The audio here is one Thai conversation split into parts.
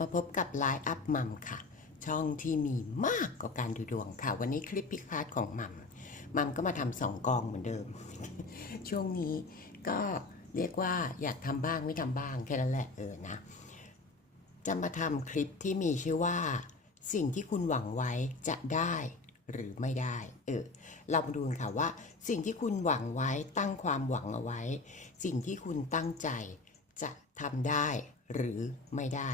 มาพบกับไลฟ์อัพมัมค่ะ ช่องที่มีมากกว่าการดูดวงค่ะ วันนี้คลิปพิกพารของมัมมัมก็มาทำสองกองเหมือนเดิม ช่วงนี้ก็เรียกว่าอยากทำบ้างไม่ทำบ้างแค่นั้นแหละเออนะ จะมาทำคลิปที่มีชื่อว่า สิ่งที่คุณหวังไว้จะได้หรือไม่ได้ เออ เรามาดูกันค่ะว่า สิ่งที่คุณหวังไว้ตั้งความหวังเอาไว้ สิ่งที่คุณตั้งใจจะทำได้หรือไม่ได้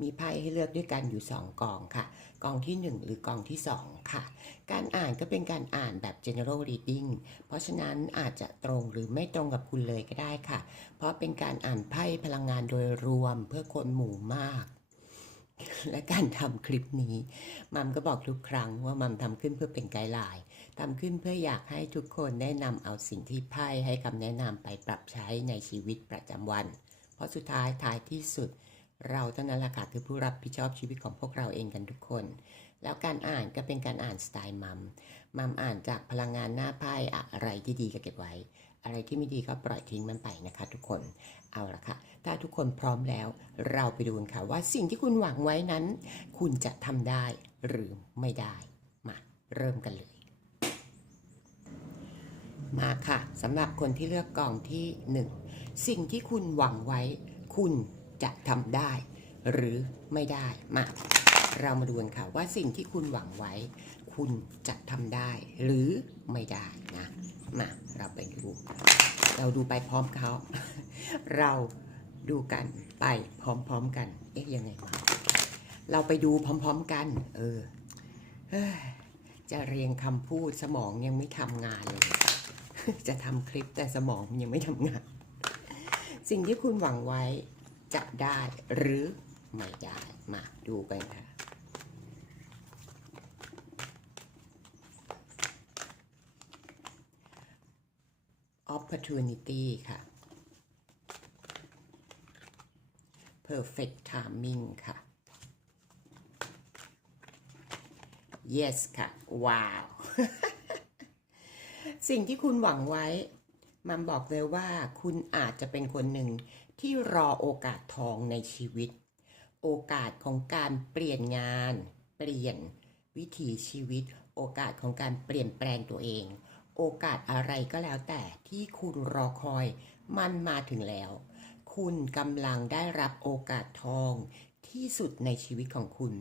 มีไพ่ให้เลือกด้วยกันอยู่ 2 กองค่ะ กองที่ 1 หรือกองที่ 2 ค่ะ การอ่านก็เป็นการอ่านแบบ general reading เพราะฉะนั้นอาจจะตรงหรือไม่ตรงกับคุณเลยก็ได้ค่ะ เพราะเป็นการอ่านไพ่พลังงานโดยรวมเพื่อคนหมู่มาก และการทำคลิปนี้ มัมก็บอกทุกครั้งว่ามัมทำขึ้นเพื่อเป็นไกด์ไลน์ทำขึ้นเพื่ออยากให้ทุกคนได้นำเอาสิ่งที่ไพ่ให้คำแนะนำไปปรับใช้ในชีวิตประจำวัน เพราะสุดท้ายท้ายที่สุด เราเท่านั้นแหละค่ะคือผู้รับผิดชอบชีวิตของพวกเราเองกันทุกคน แล้วการอ่านก็เป็นการอ่านสไตล์มัมมัมอ่านจากพลังงานหน้าไพ่อะไรที่ดีก็เก็บไว้ อะไรที่ไม่ดีก็ปล่อยทิ้งมันไปนะคะ ทุกคนเอาละค่ะ ถ้าทุกคนพร้อมแล้ว เราไปดูกันค่ะว่าสิ่งที่คุณหวังไว้นั้น คุณจะทำได้หรือไม่ได้ มาเริ่มกันเลยมาค่ะสำหรับคนที่เลือกกล่องที่หนึ่งสิ่งที่คุณหวังไว้ คุณ จะทำได้ หรือไม่ได้มาเรามาดูกันค่ะว่าสิ่งที่คุณหวังไว้ คุณจะทำได้หรือไม่ได้นะมาเราไปดู เราดูไปพร้อมเขา เราดูกันไปพร้อมๆกัน เอ๊ะยังไงวะเราไปดูพร้อมๆกัน เออจะเรียงคำพูดสมองยังไม่ทำงานเลย จะทำคลิปแต่สมองยังไม่ทำงาน สิ่งที่คุณหวังไว้ จะได้หรือไม่ได้มาดูกันค่ะ opportunity ค่ะ perfect timing ค่ะ yes ค่ะว้าว สิ่งที่คุณหวังไว้ มันบอกเลยว่าคุณอาจจะเป็นคนหนึ่ง ที่รอโอกาสทองในชีวิต โอกาสของการเปลี่ยนงาน เปลี่ยนวิถีชีวิต โอกาสของการเปลี่ยนแปลงตัวเอง โอกาสอะไรก็แล้วแต่ที่คุณรอคอยมันมาถึงแล้ว คุณกำลังได้รับโอกาสทองที่สุดในชีวิตของคุณ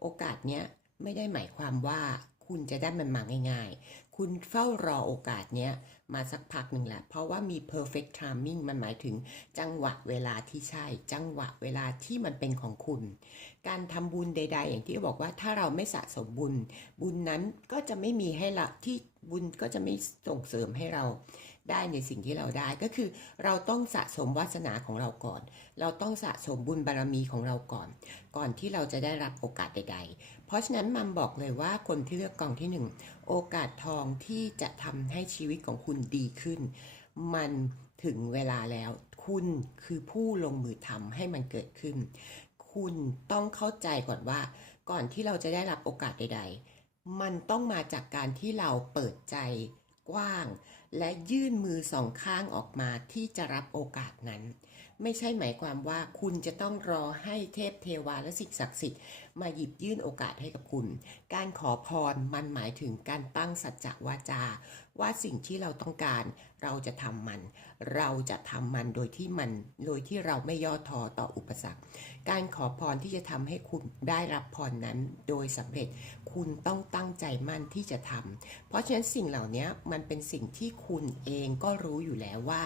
โอกาสเนี้ยไม่ได้หมายความว่าคุณจะได้มันมาง่าย ๆ คุณเฝ้ารอโอกาสเนี้ย มาสักพักหนึ่งแหละ เพราะว่ามี perfect timing มันหมายถึงจังหวะเวลาที่ใช่ จังหวะเวลาที่มันเป็นของคุณ การทำบุญใด ๆ อย่างที่บอกว่าถ้าเราไม่สะสมบุญ บุญนั้นก็จะไม่มีให้ละที่บุญก็จะไม่ส่งเสริมให้เรา ได้ในสิ่งที่เราได้ก็คือเราต้องสะสมวาสนาของเราก่อน เราต้องสะสมบุญบารมีของเราก่อน ก่อนที่เราจะได้รับโอกาสใด ๆ เพราะฉะนั้นมัมบอกเลยว่าคนที่เลือกกองที่หนึ่งโอกาสทองที่จะทำให้ชีวิตของคุณดีขึ้น มันถึงเวลาแล้วคุณคือผู้ลงมือทำให้มันเกิดขึ้น คุณต้องเข้าใจก่อนว่า ก่อนที่เราจะได้รับโอกาสใด ๆ มันต้องมาจากการที่เราเปิดใจกว้าง และยื่นมือสองข้างออกมาที่จะรับโอกาสนั้น ไม่ใช่หมายความว่าคุณจะต้องรอให้เทพเทวาและสิ่งศักดิ์สิทธิ์มาหยิบยื่นโอกาสให้กับคุณ การขอพรมันหมายถึงการตั้งสัจจะวาจา ว่าสิ่งที่เราต้องการเราจะทำมัน เราจะทำมันโดยที่มันโดยที่เราไม่ย่อท้อต่ออุปสรรค การขอพรที่จะทำให้คุณได้รับพรนั้นโดยสำเร็จคุณต้องตั้งใจมั่นที่จะทำเพราะฉะนั้นสิ่งเหล่านี้มันเป็นสิ่งที่คุณเองก็รู้อยู่แล้วว่า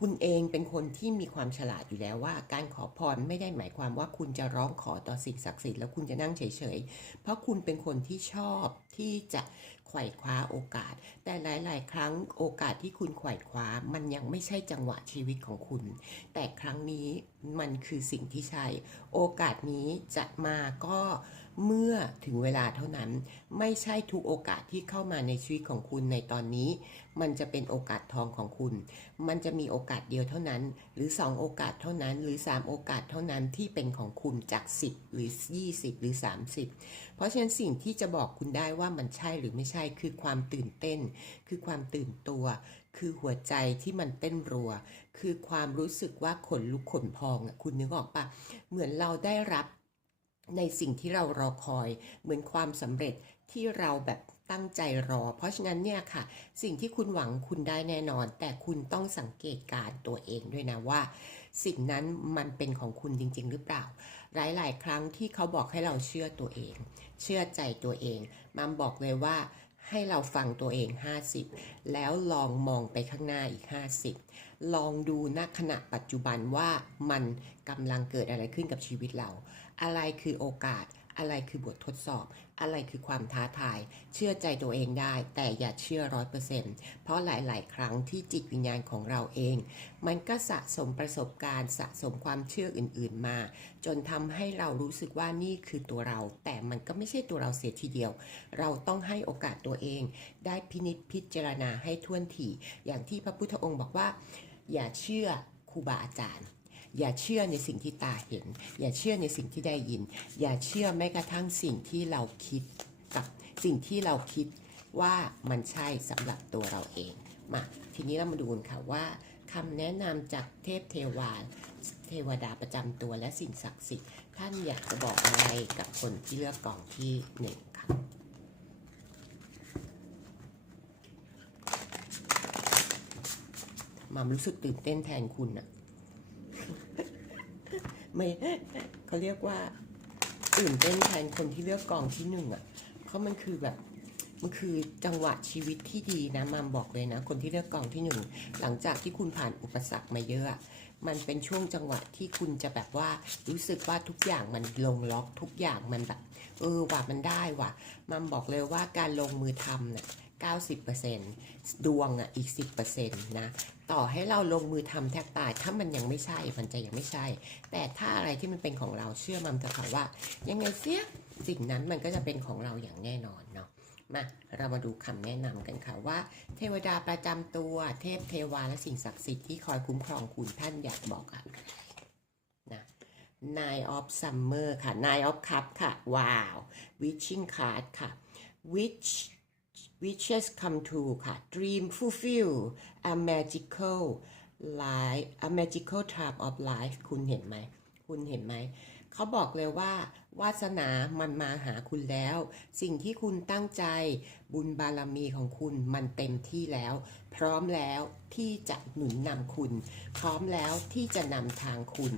คุณเองเป็นคนที่มีความฉลาดอยู่แล้วว่า การขอพรไม่ได้หมายความว่าคุณจะร้องขอต่อสิ่งศักดิ์สิทธิ์แล้วคุณจะนั่งเฉยๆ เพราะคุณเป็นคนที่ชอบที่จะไขว่คว้าโอกาส แต่หลาย ๆ ครั้งโอกาสที่คุณไขว่คว้า มันยังไม่ใช่จังหวะชีวิตของคุณ แต่ครั้งนี้มันคือสิ่งที่ใช่ โอกาสนี้จะมาก็ เมื่อถึงเวลาเท่านั้น ไม่ใช่ทุกโอกาสที่เข้ามาในชีวิตของคุณในตอนนี้ มันจะเป็นโอกาสทองของคุณ มันจะมีโอกาสเดียวเท่านั้น หรือ 2 โอกาสเท่านั้น หรือ 3 โอกาสเท่านั้นที่เป็นของคุณจาก 10 หรือ 20 หรือ 30 เพราะฉะนั้นสิ่งที่จะบอกคุณได้ว่ามันใช่หรือไม่ใช่คือความตื่นเต้น คือความตื่นตัว คือหัวใจที่มันเต้นรัว คือความรู้สึกว่าขนลุกขนพองอะคุณนึกออกปะเหมือนเราได้รับ ในสิ่งที่เรารอคอยเหมือนความสำเร็จที่เราแบบตั้งใจรอ เพราะฉะนั้นเนี่ยค่ะ สิ่งที่คุณหวังคุณได้แน่นอน แต่คุณต้องสังเกตการตัวเองด้วยนะว่า สิ่งนั้นมันเป็นของคุณจริง ๆ หรือเปล่า หลาย ๆ ครั้งที่เขาบอกให้เราเชื่อตัวเอง เชื่อใจตัวเองมัมบอกเลยว่าให้เราฟังตัวเอง 50 แล้วลองมองไปข้างหน้าอีก 50 ลองดูณขณะปัจจุบันว่ามันกำลังเกิดอะไรขึ้นกับชีวิตเรา อะไรคือโอกาส อะไรคือบททดสอบ อะไรคือความท้าทาย เชื่อใจตัวเองได้ แต่อย่าเชื่อร้อยเปอร์เซ็นต์เพราะหลาย ๆ ครั้งที่จิตวิญญาณของเราเอง มันก็สะสมประสบการณ์ สะสมความเชื่ออื่น ๆ มา จนทำให้เรารู้สึกว่านี่คือตัวเรา แต่มันก็ไม่ใช่ตัวเราเสียทีเดียว เราต้องให้โอกาสตัวเอง ได้พินิจพิจารณาให้ท่วนถี่ อย่างที่พระพุทธองค์บอกว่า อย่าเชื่อครูบาอาจารย์ อย่าเชื่อในสิ่งที่ตาเห็น อย่าเชื่อในสิ่งที่ได้ยิน อย่าเชื่อแม้กระทั่งสิ่งที่เราคิดกับสิ่งที่เราคิดว่ามันใช่สำหรับตัวเราเองมาทีนี้เรามาดูกันค่ะว่าคำแนะนำจากเทพเทวาเทวดาประจำตัวและสิ่งศักดิ์สิทธิ์ท่านอยากจะบอกอะไรกับคนที่เลือกกล่องที่หนึ่งค่ะ มามรู้สึกตื่นเต้นแทนคุณอะไม่เขาเรียกว่าตื่นเต้นแทนคนที่เลือกกองที่หนึ่งอะเพราะมันคือแบบมันคือจังหวะชีวิตที่ดีนะมามบอกเลยนะ คนที่เลือกกองที่หนึ่งหลังจากที่คุณผ่านอุปสรรคมาเยอะ มันเป็นช่วงจังหวะที่คุณจะแบบว่ารู้สึกว่าทุกอย่างมันลงล็อกทุกอย่างมันแบบ เออว่ะมันได้ว่ะมัมบอกเลยว่าการลงมือทำน่ะ90%ดวงอะอีก 10%นะ ต่อให้เราลงมือทำแทบตายถ้ามันยังไม่ใช่ มันจะยังไม่ใช่ แต่ถ้าอะไรที่มันเป็นของเราเชื่อมัมจะค่ะว่า ยังไงเสียสิ่งนั้นมันก็จะเป็นของเราอย่างแน่นอนเนาะมาเรามาดูคำแนะนำกันค่ะว่า เทวดาประจำตัวเทพเทวาและสิ่งศักดิ์สิทธิ์ที่คอยคุ้มครองคุณท่านอยากบอกอะไรนะ Nine of Summer ค่ะ Nine of Cup ค่ะว้าว Witching Card ค่ะ Witch Witches come true ค่ะ Dream fulfill a magical life a magical time of life คุณเห็นไหม คุณเห็นไหม เขาบอกเลยว่า วาสนามันมาหาคุณแล้ว สิ่งที่คุณตั้งใจบุญบารมีของคุณมันเต็มที่แล้ว พร้อมแล้วที่จะหนุนนำคุณ พร้อมแล้วที่จะนำทางคุณ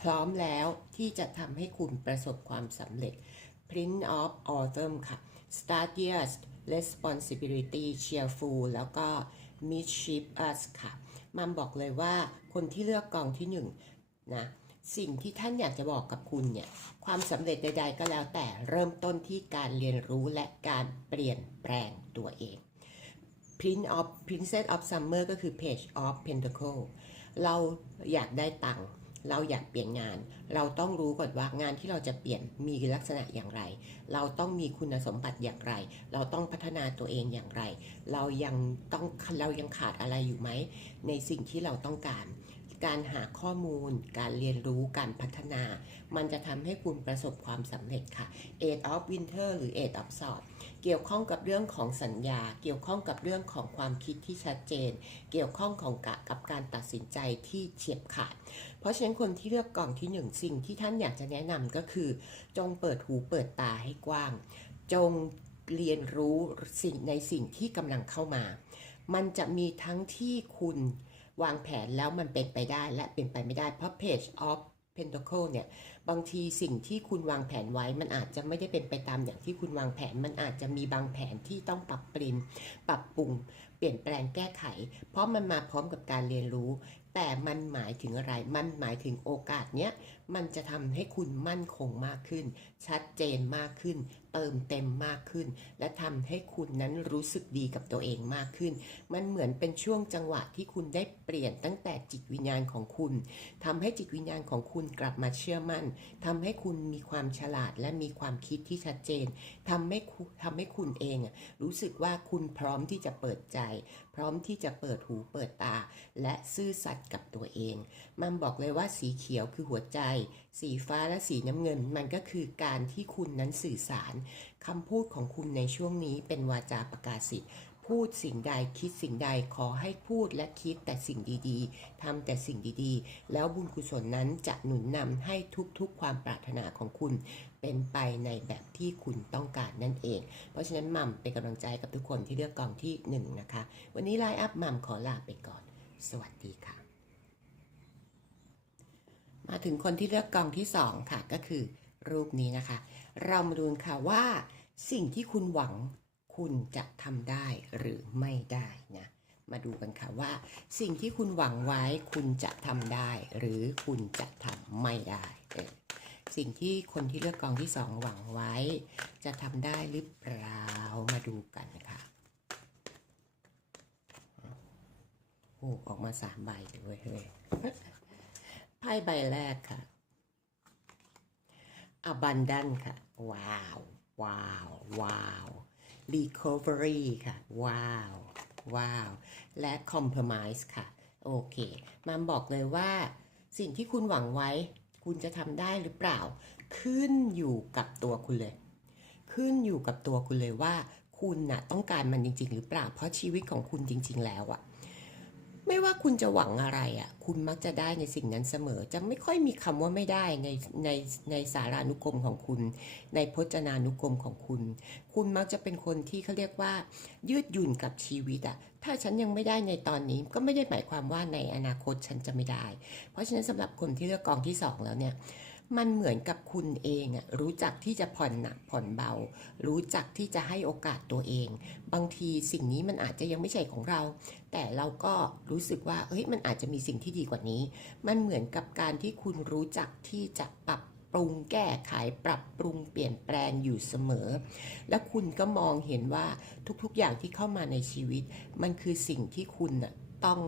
พร้อมแล้วที่จะทำให้คุณประสบความสำเร็จ Prince of Autumn ค่ะ Studious Responsibility Cheerful แล้วก็ mischief us ค่ะ มัมบอกเลยว่าคนที่เลือกกองที่หนึ่งนะสิ่งที่ท่านอยากจะบอกกับคุณเนี่ยความสำเร็จใด ๆ ก็แล้วแต่เริ่มต้นที่การเรียนรู้และการเปลี่ยนแปลงตัวเอง Prince of Princess of Summer ก็คือ Page of Pentacle เราอยากได้ตังค์ เราอยากเปลี่ยนงาน เราต้องรู้ก่อนว่างานที่เราจะเปลี่ยนมีลักษณะอย่างไร เราต้องมีคุณสมบัติอย่างไร เราต้องพัฒนาตัวเองอย่างไร เรายังต้องเรายังขาดอะไรอยู่ไหม ในสิ่งที่เราต้องการ การหาข้อมูล การเรียนรู้การพัฒนา มันจะทำให้คุณประสบความสำเร็จค่ะ Eight of Winter หรือ Eight of Swords เกี่ยวข้องกับเรื่องของสัญญา เกี่ยวข้องกับเรื่องของความคิดที่ชัดเจน เกี่ยวข้องของกะกับการตัดสินใจที่เฉียบขาด เพราะฉะนั้นคนที่เลือกกล่องที่หนึ่งสิ่งที่ท่านอยากจะแนะนำก็คือ จงเปิดหูเปิดตาให้กว้าง จงเรียนรู้สิ่งในสิ่งที่กำลังเข้ามา มันจะมีทั้งที่คุณวางแผนแล้วมันเป็นไปได้และเป็นไปไม่ได้เพราะ Page of n t a c l e เนี่ยบางทีสิ่งที่คุณวางแผนไว้ มันอาจจะไม่ได้เป็นไปตามอย่างที่คุณวางแผน มันอาจจะมีบางแผนที่ต้องปรับเปลี่ยนปรับปรุง เปลี่ยนแปลงแก้ไข เพราะมันมาพร้อมกับการเรียนรู้ แต่มันหมายถึงอะไร มันหมายถึงโอกาสเนี้ย มันจะทำให้คุณมั่นคงมากขึ้น ชัดเจนมากขึ้น เติมเต็มมากขึ้น และทำให้คุณนั้นรู้สึกดีกับตัวเองมากขึ้น มันเหมือนเป็นช่วงจังหวะที่คุณได้เปลี่ยนตั้งแต่จิตวิญญาณของคุณทำให้จิตวิญญาณของคุณกลับมาเชื่อมั่นทำให้คุณมีความฉลาดและมีความคิดที่ชัดเจนทำให้ทำให้คุณเองรู้สึกว่าคุณพร้อมที่จะเปิดใจ พร้อมที่จะเปิดหูเปิดตา และซื่อสัตย์กับตัวเอง มันบอกเลยว่าสีเขียวคือหัวใจสีฟ้าและสีน้ำเงิน มันก็คือการที่คุณนั้นสื่อสารคำพูดของคุณในช่วงนี้เป็นวาจาประกาศสิทธิ์พูดสิ่งใดคิดสิ่งใดขอให้พูดและคิดแต่สิ่งดีๆทำแต่สิ่งดีๆ แล้วบุญกุศลนั้นจะหนุนนำให้ทุกๆความปรารถนาของคุณ เป็นไปในแบบที่คุณต้องการนั่นเอง เพราะฉะนั้นมัมเป็นกำลังใจกับทุกคนที่เลือกกองที่หนึ่งนะคะ วันนี้ไลน์อัพมัมขอลาไปก่อน สวัสดีค่ะ มาถึงคนที่เลือกกองที่สองค่ะก็คือรูปนี้นะคะ เรามาดูค่ะว่าสิ่งที่คุณหวังคุณจะทำได้หรือไม่ได้นะมาดูกันค่ะว่า สิ่งที่คุณหวังไว้คุณจะทำได้ หรือคุณจะทำไม่ได้ สิ่งที่คนที่เลือกกองที่สองหวังไว้ จะทำได้หรือเปล่ามาดูกันค่ะโอ้ออกมาสามใบเลยเฮ้ย ไพ่ใบแรกค่ะ abundant ค่ะ ว้าว ว้าว ว้าว recovery ค่ะ ว้าว ว้าว และ compromise ค่ะ โอเค มันบอกเลยว่าสิ่งที่คุณหวังไว้ คุณจะทำได้หรือเปล่า ขึ้นอยู่กับตัวคุณเลย ขึ้นอยู่กับตัวคุณเลยว่า คุณน่ะต้องการมันจริง ๆ หรือเปล่า เพราะชีวิตของคุณจริง ๆ แล้วอะ ไม่ว่าคุณจะหวังอะไรอะคุณมักจะได้ในสิ่งนั้นเสมอ จะไม่ค่อยมีคำว่าไม่ได้ในในในสารานุกรมของคุณ ในพจนานุกรมของคุณ คุณมักจะเป็นคนที่เขาเรียกว่า ยืดหยุ่นกับชีวิตอะถ้าฉันยังไม่ได้ในตอนนี้ก็ไม่ได้หมายความว่าในอนาคตฉันจะไม่ได้ เพราะฉะนั้นสำหรับคนที่เลือกกองที่สองแล้วเนี่ย มันเหมือนกับคุณเองอะรู้จักที่จะผ่อนหนักผ่อนเบา รู้จักที่จะให้โอกาสตัวเอง บางทีสิ่งนี้มันอาจจะยังไม่ใช่ของเรา แต่เราก็รู้สึกว่าเฮ้ยมันอาจจะมีสิ่งที่ดีกว่านี้ มันเหมือนกับการที่คุณรู้จักที่จะปรับปรุงแก้ไขปรับปรุงเปลี่ยนแปลงอยู่เสมอ และคุณก็มองเห็นว่าทุกๆอย่างที่เข้ามาในชีวิต มันคือสิ่งที่คุณน่ะต้อง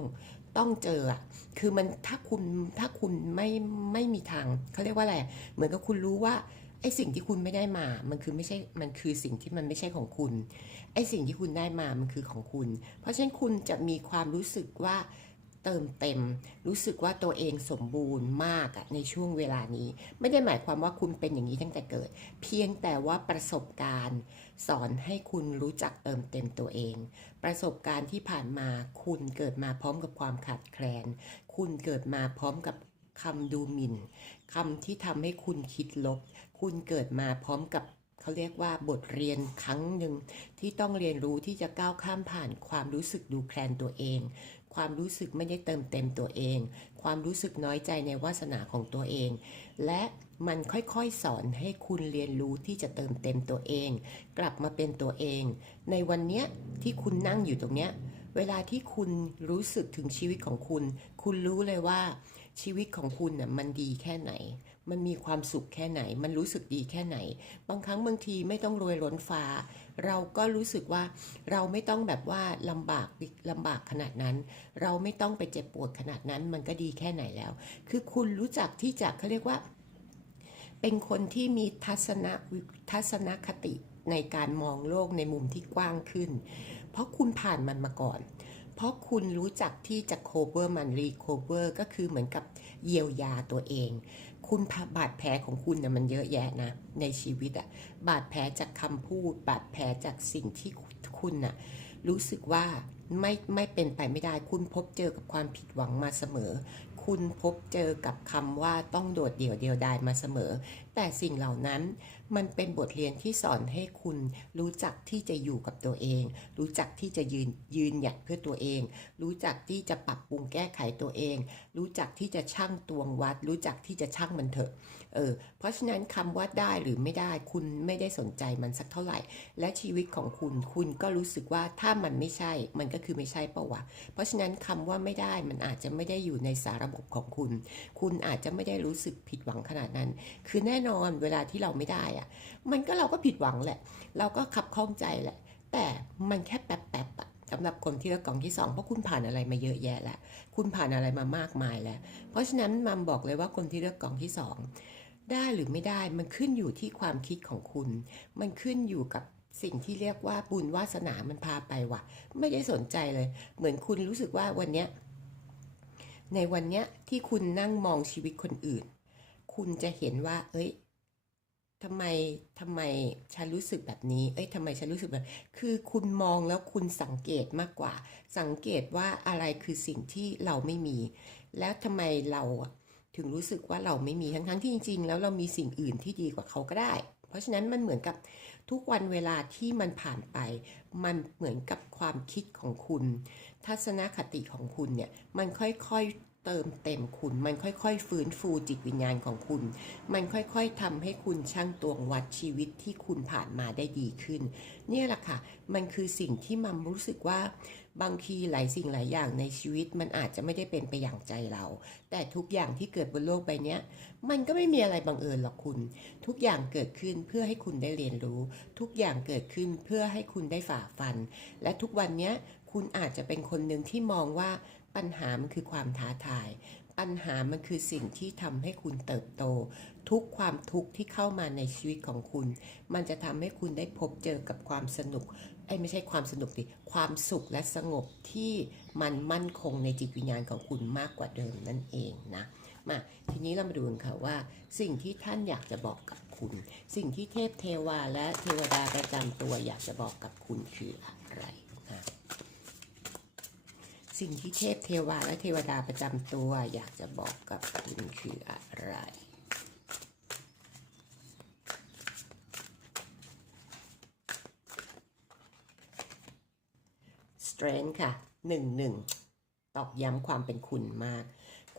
ต้องเจออะคือมันถ้าคุณถ้าคุณไม่ไม่มีทางเขาเรียกว่าอะไรเหมือนกับคุณรู้ว่าไอ้สิ่งที่คุณไม่ได้มา มันคือไม่ใช่ มันคือสิ่งที่มันไม่ใช่ของคุณ ไอ้สิ่งที่คุณได้มา มันคือของคุณ เพราะฉะนั้นคุณจะมีความรู้สึกว่า เติมเต็ม รู้สึกว่าตัวเองสมบูรณ์มากอะในช่วงเวลานี้ ไม่ได้หมายความว่าคุณเป็นอย่างนี้ตั้งแต่เกิด เพียงแต่ว่าประสบการณ์ สอนให้คุณรู้จักเติมเต็มตัวเอง ประสบการณ์ที่ผ่านมาคุณเกิดมาพร้อมกับความขาดแคลน คุณเกิดมาพร้อมกับคำดูหมิ่นคำที่ทำให้คุณคิดลบ คุณเกิดมาพร้อมกับเขาเรียกว่าบทเรียนครั้งหนึ่งที่ต้องเรียนรู้ที่จะก้าวข้ามผ่านความรู้สึกดูแคลนตัวเอง ความรู้สึกไม่ได้เติมเต็มตัวเอง ความรู้สึกน้อยใจในวาสนาของตัวเอง และมันค่อยๆสอนให้คุณเรียนรู้ที่จะเติมเต็มตัวเอง กลับมาเป็นตัวเอง ในวันเนี้ยที่คุณนั่งอยู่ตรงเนี้ยเวลาที่คุณรู้สึกถึงชีวิตของคุณ คุณรู้เลยว่าชีวิตของคุณน่ะมันดีแค่ไหน มันมีความสุขแค่ไหน มันรู้สึกดีแค่ไหน บางครั้งบางทีไม่ต้องรวยล้นฟ้า เราก็รู้สึกว่าเราไม่ต้องแบบว่าลำบากลำบากขนาดนั้น เราไม่ต้องไปเจ็บปวดขนาดนั้น มันก็ดีแค่ไหนแล้ว คือคุณรู้จักที่จะเขาเรียกว่า เป็นคนที่มีทัศนวิทัศนคติในการมองโลกในมุมที่กว้างขึ้น เพราะคุณผ่านมันมาก่อน เพราะคุณรู้จักที่จะ cover มัน recover ก็คือเหมือนกับเยียวยาตัวเอง คุณบาดแผลของคุณเนี่ยมันเยอะแยะนะ ในชีวิตอะบาดแผลจากคำพูด บาดแผลจากสิ่งที่คุณน่ะรู้สึกว่าไม่ไม่เป็นไปไม่ได้ คุณพบเจอกับความผิดหวังมาเสมอ คุณพบเจอกับคำว่าต้องโดดเดี่ยวเดียวดายมาเสมอ แต่สิ่งเหล่านั้น มันเป็นบทเรียนที่สอนให้คุณรู้จักที่จะอยู่กับตัวเอง รู้จักที่จะยืนยืนหยัดเพื่อตัวเอง รู้จักที่จะปรับปรุงแก้ไขตัวเอง รู้จักที่จะชั่งตวงวัด รู้จักที่จะชั่งมันเถอะ เออเพราะฉะนั้นคำว่าได้หรือไม่ได้คุณไม่ได้สนใจมันสักเท่าไหร่ และชีวิตของคุณคุณก็รู้สึกว่าถ้ามันไม่ใช่มันก็คือไม่ใช่เปล่าวะเพราะฉะนั้นคำว่าไม่ได้มันอาจจะไม่ได้อยู่ในสาระบบของคุณ คุณอาจจะไม่ได้รู้สึกผิดหวังขนาดนั้น คือแน่นอนเวลาที่เราไม่ได้อะมันก็เราก็ผิดหวังแหละ เราก็ขับข้องใจแหละ แต่มันแค่แป๊บๆอะสำหรับคนที่เลือกกล่องที่สองเพราะคุณผ่านอะไรมาเยอะแยะแล้ว คุณผ่านอะไรมามากมายแล้ว เพราะฉะนั้นมัมบอกเลยว่าคนที่เลือกกล่องที่สอง ได้หรือไม่ได้มันขึ้นอยู่ที่ความคิดของคุณ มันขึ้นอยู่กับสิ่งที่เรียกว่าบุญวาสนามันพาไปว่ะ ไม่ได้สนใจเลย เหมือนคุณรู้สึกว่าวันเนี้ยในวันเนี้ยที่คุณนั่งมองชีวิตคนอื่น คุณจะเห็นว่า เอ้ยทำไมทำไมฉันรู้สึกแบบนี้ เอ้ยทำไมฉันรู้สึกแบบ คือคุณมองแล้วคุณสังเกตมากกว่า สังเกตว่าอะไรคือสิ่งที่เราไม่มี แล้วทำไมเรา ถึงรู้สึกว่าเราไม่มีทั้งๆที่จริงๆ แล้วเรามีสิ่งอื่นที่ดีกว่าเขาก็ได้ เพราะฉะนั้นมันเหมือนกับทุกวันเวลาที่มันผ่านไป มันเหมือนกับความคิดของคุณ ทัศนคติของคุณเนี่ยมันค่อยๆเติมเต็มคุณ มันค่อยๆ ฟื้นฟูจิตวิญญาณของคุณ มันค่อยๆทำให้คุณช่างตวงวัดชีวิตที่คุณผ่านมาได้ดีขึ้น เนี่ยแหละค่ะ มันคือสิ่งที่มัมรู้สึกว่า บางทีหลายสิ่งหลายอย่างในชีวิตมันอาจจะไม่ได้เป็นไปอย่างใจเรา แต่ทุกอย่างที่เกิดบนโลกใบเนี้ยมันก็ไม่มีอะไรบังเอิญหรอกคุณ ทุกอย่างเกิดขึ้นเพื่อให้คุณได้เรียนรู้ ทุกอย่างเกิดขึ้นเพื่อให้คุณได้ฝ่าฟัน และทุกวันเนี้ยคุณอาจจะเป็นคนหนึ่งที่มองว่าปัญหามันคือความท้าทาย ปัญหามันคือสิ่งที่ทำให้คุณเติบโต ทุกความทุกข์ที่เข้ามาในชีวิตของคุณ มันจะทำให้คุณได้พบเจอกับความสนุก อ้ไม่ใช่ความสนุกดิความสุขและสงบที่มันมั่นคงในจิตวิญญาณของคุณมากกว่าเดิมนั่นเองนะมาทีนี้เรามาดูกันค่ะว่า สิ่งที่ท่านอยากจะบอกกับคุณ สิ่งที่เทพเทวาและเทวดาประจำตัวอยากจะบอกกับคุณคืออะไรนะสิ่งที่เทพเทวาและเทวดาประจำตัวอยากจะบอกกับคุณคืออะไร strength ค่ะหนึ่งหนึ่งตอกย้ำความเป็นคุณมาก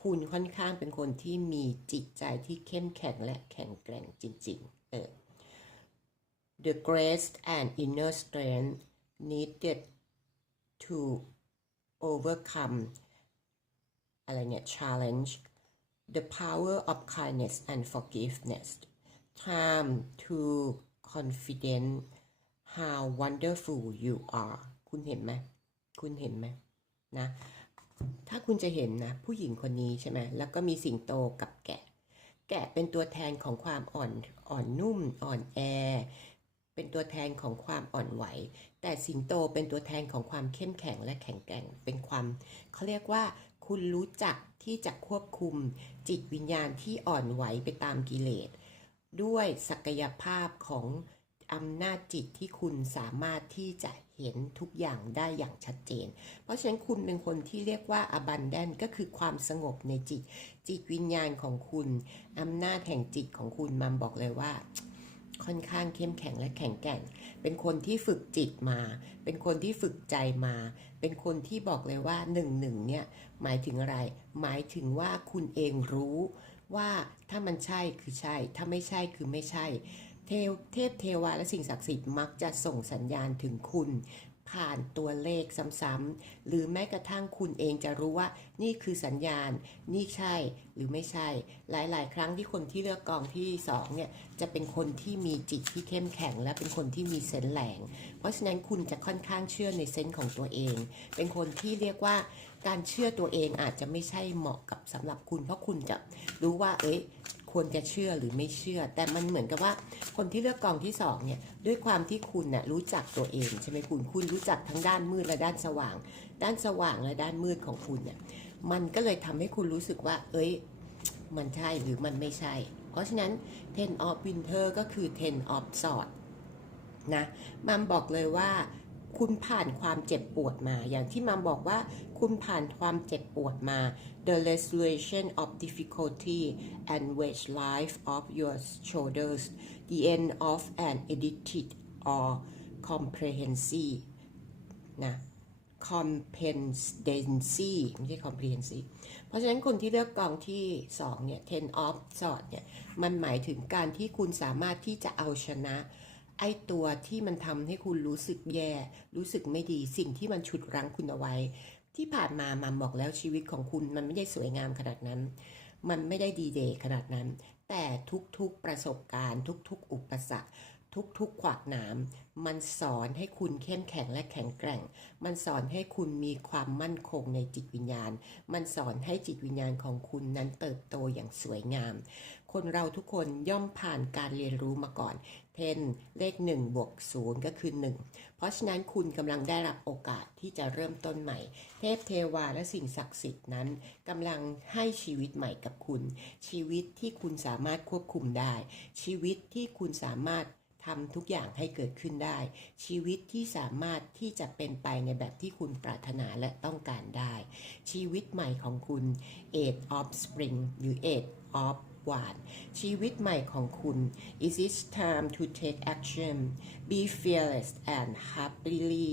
คุณค่อนข้างเป็นคนที่มีจิตใจที่เข้มแข็งและแข็งแกร่งจริงๆ เออ the grace and inner strength needed to overcome อะไรเนี่ย challenge the power of kindness and forgiveness time to confident how wonderful you are คุณเห็นไหม คุณเห็นไหมนะ ถ้าคุณจะเห็นนะ ผู้หญิงคนนี้ใช่ไหมแล้วก็มีสิงโตกับแกะ แกะเป็นตัวแทนของความอ่อนอ่อนนุ่ม อ่อนแอ เป็นตัวแทนของความอ่อนไหว แต่สิงโตเป็นตัวแทนของความเข้มแข็งและแข็งแกร่ง เป็นความเขาเรียกว่า คุณรู้จักที่จะควบคุมจิตวิญญาณที่อ่อนไหวไปตามกิเลสด้วยศักยภาพของ อำนาจจิตที่คุณสามารถที่จะเห็นทุกอย่างได้อย่างชัดเจน เพราะฉะนั้นคุณเป็นคนที่เรียกว่า abundant ก็คือความสงบในจิต จิตวิญญาณของคุณอำนาจแห่งจิตของคุณมัมบอกเลยว่าค่อนข้างเข้มแข็งและแข็งแกร่ง เป็นคนที่ฝึกจิตมา เป็นคนที่ฝึกใจมา เป็นคนที่บอกเลยว่าหนึ่งหนึ่งเนี่ยหมายถึงอะไร หมายถึงว่าคุณเองรู้ว่าถ้ามันใช่คือใช่ ถ้าไม่ใช่คือไม่ใช่ เทวเทพเทวาและสิ่งศักดิ์สิทธิ์มักจะส่งสัญญาณถึงคุณ ผ่านตัวเลขซ้ำๆหรือแม้กระทั่งคุณเองจะรู้ว่านี่คือสัญญาณ นี่ใช่หรือไม่ใช่ หลายๆ ครั้งที่คนที่เลือกกองที่สองเนี่ยจะเป็นคนที่มีจิตที่เข้มแข็ง และเป็นคนที่มีเซนส์แหลง เพราะฉะนั้นคุณจะค่อนข้างเชื่อในเซนส์ของตัวเอง เป็นคนที่เรียกว่าการเชื่อตัวเองอาจจะไม่ใช่เหมาะกับสำหรับคุณ เพราะคุณจะรู้ว่าเอ๊ะ ควรจะเชื่อหรือไม่เชื่อ แต่มันเหมือนกับว่า คนที่เลือกกองที่สองเนี่ยด้วยความที่คุณน่ะรู้จักตัวเองใช่ไหมคุณคุณรู้จักทั้งด้านมืดและด้านสว่าง ด้านสว่างและด้านมืดของคุณเนี่ยมันก็เลยทำให้คุณรู้สึกว่า เอ้ย มันใช่หรือมันไม่ใช่ เพราะฉะนั้น ten of winter ก็คือ ten of sword นะมัมบอกเลยว่า คุณผ่านความเจ็บปวดมา อย่างที่มัมบอกว่า คุณผ่านความเจ็บปวดมา the resolution of difficulty and wedge life of your shoulders the end of an edited or comprehensive นะ competency ไม่ใช่ comprehensive เพราะฉะนั้นคนที่เลือกกองที่ 2 เนี่ย ten of swords เนี่ย มันหมายถึงการที่คุณสามารถที่จะเอาชนะ ไอ้ตัวที่มันทำให้คุณรู้สึกแย่ รู้สึกไม่ดีสิ่งที่มันฉุดรั้งคุณเอาไว้ ที่ผ่านมามาบอกแล้วชีวิตของคุณมันไม่ได้สวยงามขนาดนั้น มันไม่ได้ดีเดย์ขนาดนั้น แต่ทุกๆประสบการณ์ ทุกๆ อุปสรรคทุกๆ ขวากหนาม มันสอนให้คุณเข้มแข็งและแข็งแกร่ง มันสอนให้คุณมีความมั่นคงในจิตวิญญาณ มันสอนให้จิตวิญญาณของคุณนั้นเติบโตอย่างสวยงาม คนเราทุกคนย่อมผ่านการเรียนรู้มาก่อน 10เลข 1 บวก 0 ก็คือ 1 เพราะฉะนั้นคุณกำลังได้รับโอกาสที่จะเริ่มต้นใหม่ เทพเทวาและสิ่งศักดิ์สิทธิ์นั้นกำลังให้ชีวิตใหม่กับคุณ ชีวิตที่คุณสามารถควบคุมได้ ชีวิตที่คุณสามารถทำทุกอย่างให้เกิดขึ้นได้ ชีวิตที่สามารถที่จะเป็นไปในแบบที่คุณปรารถนาและต้องการได้ ชีวิตใหม่ของคุณ Eight of Spring หรือ Eight of หวาน ชีวิตใหม่ของคุณ is it time to take action be fearless and happily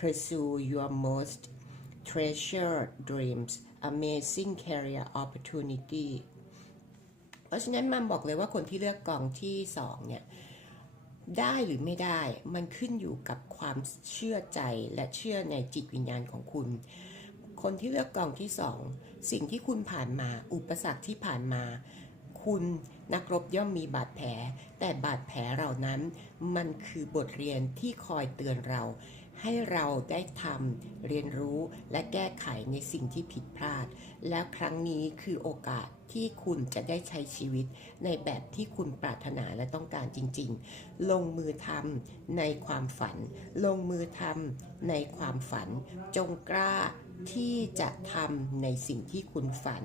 pursue your most treasured dreams amazing career opportunity เพราะฉะนั้นมันบอกเลยว่าคนที่เลือกกองที่สองเนี่ยได้หรือไม่ได้มันขึ้นอยู่กับความเชื่อใจและเชื่อในจิตวิญญาณของคุณ คนที่เลือกกองที่สองสิ่งที่คุณผ่านมา อุปสรรคที่ผ่านมา คุณนักรบย่อมมีบาดแผล แต่บาดแผลเหล่านั้น มันคือบทเรียนที่คอยเตือนเรา ให้เราได้ทำเรียนรู้และแก้ไขในสิ่งที่ผิดพลาด แล้วครั้งนี้คือโอกาสที่คุณจะได้ใช้ชีวิตในแบบที่คุณปรารถนาและต้องการจริง ๆ ลงมือทำในความฝัน ลงมือทำในความฝัน จงกล้า ที่จะทำในสิ่งที่คุณฝัน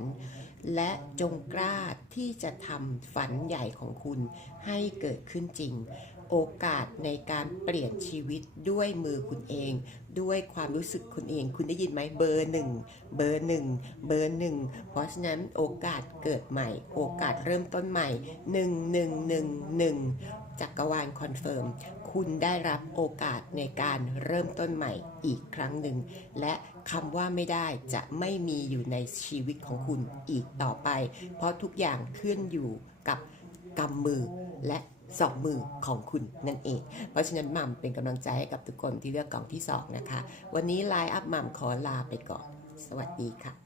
และจงกล้าที่จะทำฝันใหญ่ของคุณให้เกิดขึ้นจริง โอกาสในการเปลี่ยนชีวิตด้วยมือคุณเอง ด้วยความรู้สึกคุณเอง คุณได้ยินไหมเบอร์หนึ่งเบอร์หนึ่งเบอร์หนึ่งเพราะฉะนั้นโอกาสเกิดใหม่ โอกาสเริ่มต้นใหม่หนึ่งหนึ่งหนึ่งหนึ่งจักรวาลคอนเฟิร์ม คุณได้รับโอกาสในการเริ่มต้นใหม่อีกครั้งหนึ่ง และคำว่าไม่ได้จะไม่มีอยู่ในชีวิตของคุณอีกต่อไป เพราะทุกอย่างขึ้นอยู่กับกำมือและสองมือของคุณนั่นเอง เพราะฉะนั้นมัมเป็นกำลังใจให้กับทุกคนที่เลือกกล่องที่สองนะคะ วันนี้ไลน์อัพมัมขอลาไปก่อน สวัสดีค่ะ